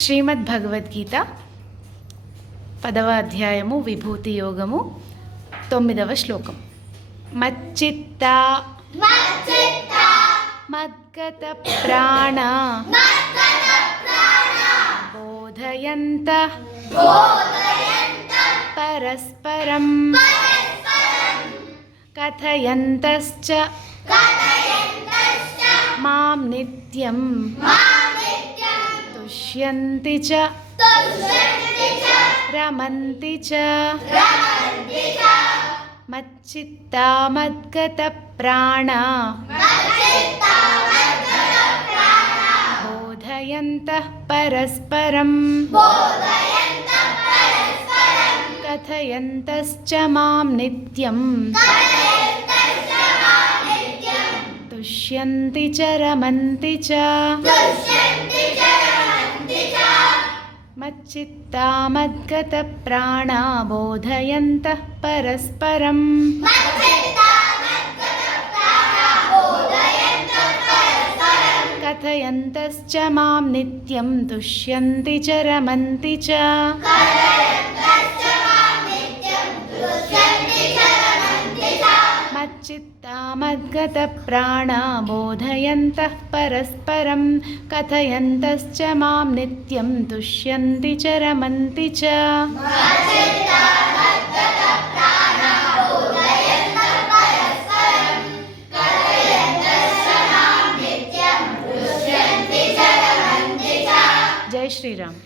శ్రీమద్భగవద్గీత 10వ అధ్యాయము విభూతి యోగము 9వ శ్లోకం. మచ్చిత్త మద్గత ప్రాణ బోధయంత పరస్పరం కథయంతశ్చ మాం నిత్యం తుష్యంతి చ రమంతి చ. మచ్చిత్తా మద్గత ప్రాణ బోధయంతః పరస్పరం కథయంతశ్చ మాం నిత్యం తుష్యంతి చ రమంతి చ. మచ్చిత్తా మద్గత ప్రాణ బోధయంతః పరస్పరం కథయంతశ్చ మాం నిత్యం తుష్యంతి చ రమంతి చ. మచ్చిత్తా మద్గత ప్రాణ బోధయంతః పరస్పరం కథయంతశ్చ మాం నిత్యం తుష్యంతి చ రమంతి చ. జై శ్రీరామ్.